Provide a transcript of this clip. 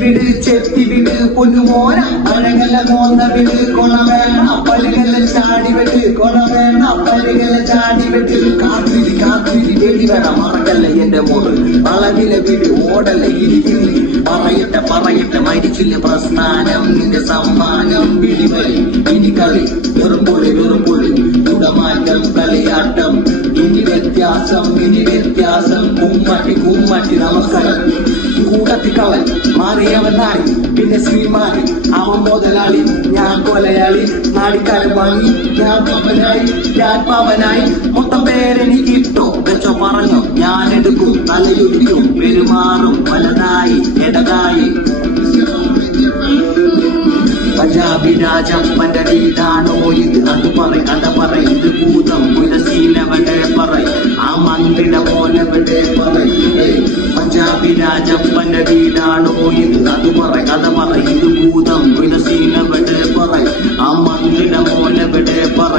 വിട് ചെത്തി വിട് പൊന്നുമോന അഴകല്ല മോന്ന വിട് കൊണ വേണ പലുകല്ല ചാടി വിട് കൊണ വേണ പലുകല്ല ചാടി വിട് കാത്തിരി കാത്തിരി വെടി വേണ മറക്കല്ല എന്റെ മോള് വളവിലെ വിട് ഓടല്ല ഇരിക്കില്ല പറയട്ടെ മരിച്ചില്ല പ്രസ്ഥാനം നിന്റെ സമ്മാനം പിടിവലി ഇനി കളി വെറുംപൊളി കുടമാറ്റം കളിയാട്ടം ഇനി വ്യത്യാസം കുമ്മട്ടി നമസ്കാരം കൂട്ടത്തിക്കവൻ മാറിയവനായി പിന്നെ ശ്രീമാരി അവൻ മുതലാളി ഞാൻ കൊലയാളി നാടിക്കാരൻ വാങ്ങി ഞാൻ പവനായി മൊത്തം പേരെനിക്ക് ഇട്ടോ വെച്ചോ പറഞ്ഞോ ഞാൻ എടുക്കും തലയൊടിക്കും പെരുമാറും വലതായി ഇടതായി പഞ്ചാബി രാജപ്പന്റെ വീടാണോ ഇത് അത് പറ ഇത് ഭൂതം പുലസീനവന്റെ പറ ആ മന്ത്രിട പോലെ പഞ്ചാബി രാജപ്പന്റെ വീടാണോ ഇത് അത് പറ ഇത് ഭൂതം പുലസീനവന്റെ പറ ആ മന്ത്രിട പോലെ പറ